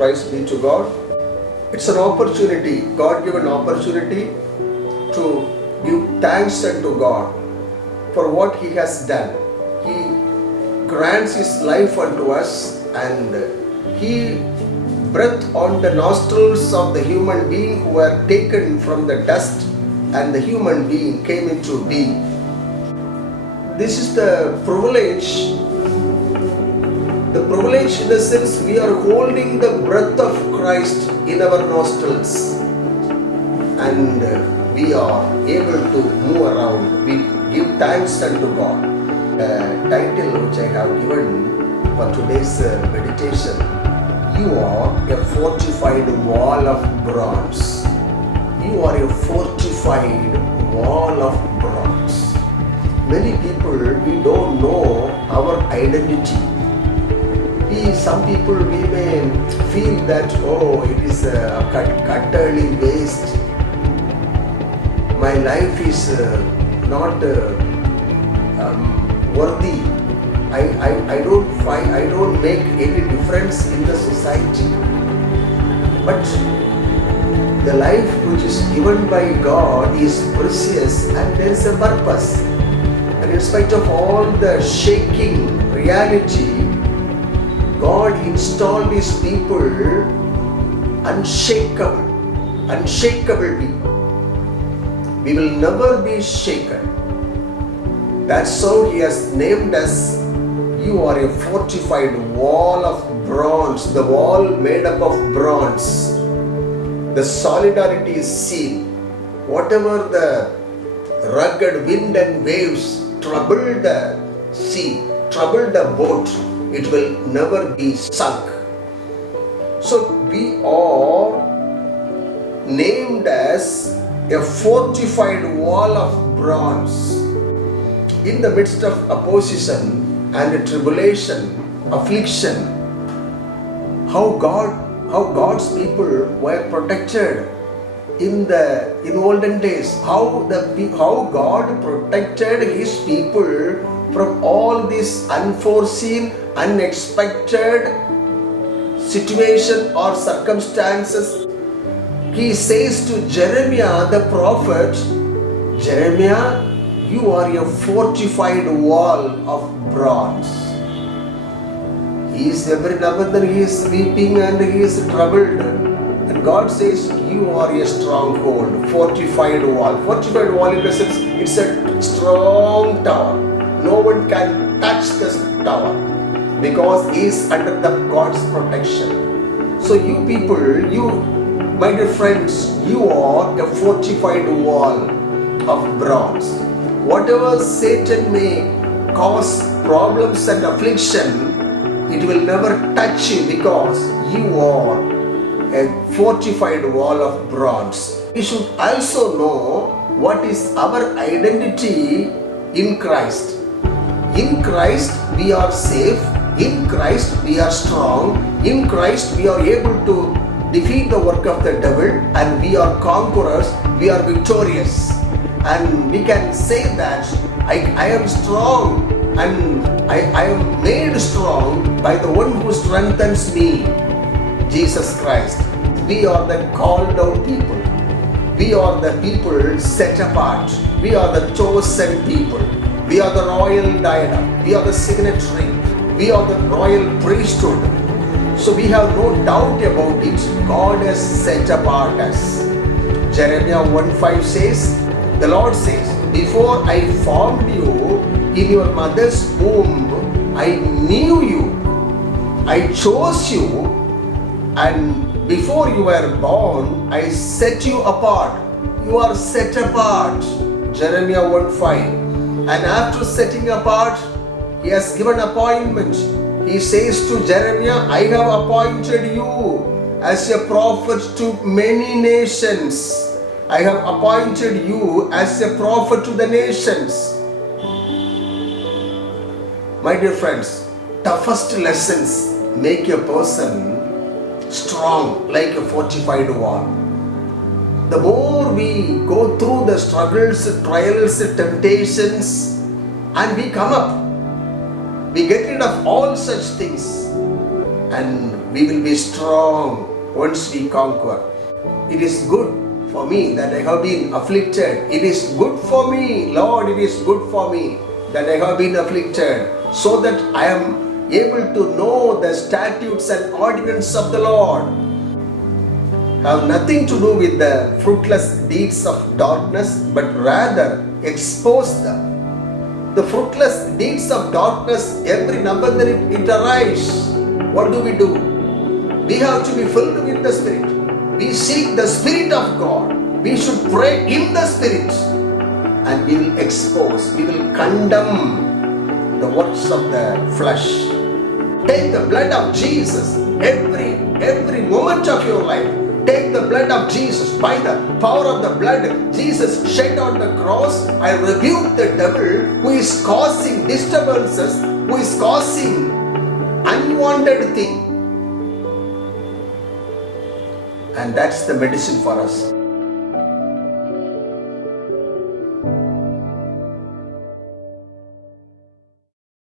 Praise be to God. It's an opportunity, God-given opportunity to give thanks unto God for what He has done. He grants His life unto us, and He breathed on the nostrils of the human being who were taken from the dust, and the human being came into being. This is the privilege. The privilege in the sense we are holding the breath of Christ in our nostrils, and we are able to move around. We give thanks unto God. The title which I have given for today's meditation, you are a fortified wall of bronze. You are a fortified wall of bronze. Many people, we don't know our identity. Some people, we may feel that, oh, it is utterly waste. My life is not worthy. I don't make any difference in the society. But the life which is given by God is precious, and there is a purpose. And in spite of all the shaking reality, God installed His people unshakable people. We will never be shaken. That's how He has named us. You are a fortified wall of bronze, the wall made up of bronze. The solidarity is seen. Whatever the rugged wind and waves trouble the sea, trouble the boat, it will never be sunk. So we are named as a fortified wall of bronze. In the midst of opposition and tribulation, affliction, how God's people were protected in olden days. How God protected His people from all these unforeseen, unexpected situation or circumstances. He says to Jeremiah the prophet, Jeremiah, you are a fortified wall of bronze. He is every now and then he is weeping and he is troubled. And God says, you are a stronghold, fortified wall. Fortified wall in the sense, it's a strong tower. No one can touch this tower because he is under the God's protection. So you people, my dear friends, you are a fortified wall of bronze. Whatever Satan may cause problems and affliction, it will never touch you because you are a fortified wall of bronze. We should also know what is our identity in Christ. In Christ we are safe. In Christ we are strong. In Christ we are able to defeat the work of the devil, and we are conquerors. We are victorious, and we can say that I am strong, and I am made strong by the one who strengthens me, Jesus Christ. We are the called out people. We are the people set apart. We are the chosen people. We are the royal diadem. We are the signatory. We are the royal priesthood. So we have no doubt about it. God has set apart us. Jeremiah 1:5 says, the Lord says, before I formed you in your mother's womb, I knew you. I chose you, and before you were born, I set you apart. You are set apart. Jeremiah 1:5. And after setting apart, He has given appointment. He says to Jeremiah, I have appointed you as a prophet to many nations. I have appointed you as a prophet to the nations. My dear friends, toughest lessons make a person strong like a fortified wall. The more we go through the struggles, trials, temptations, and we come up, we get rid of all such things. and we will be strong once we conquer. It is good for me that I have been afflicted. It is good for me, Lord, it is good for me that I have been afflicted, so that I am able to know the statutes and ordinances of the Lord. Have nothing to do with the fruitless deeds of darkness, but rather expose them. The fruitless deeds of darkness, every number that it arrives, what do? We have to be filled with the Spirit. We seek the Spirit of God. We should pray in the Spirit, and we will expose, we will condemn the works of the flesh. Take the blood of Jesus every moment of your life. Take the blood of Jesus. By the power of the blood Jesus shed on the cross, I rebuke the devil who is causing disturbances, who is causing unwanted thing. And that's the medicine for us.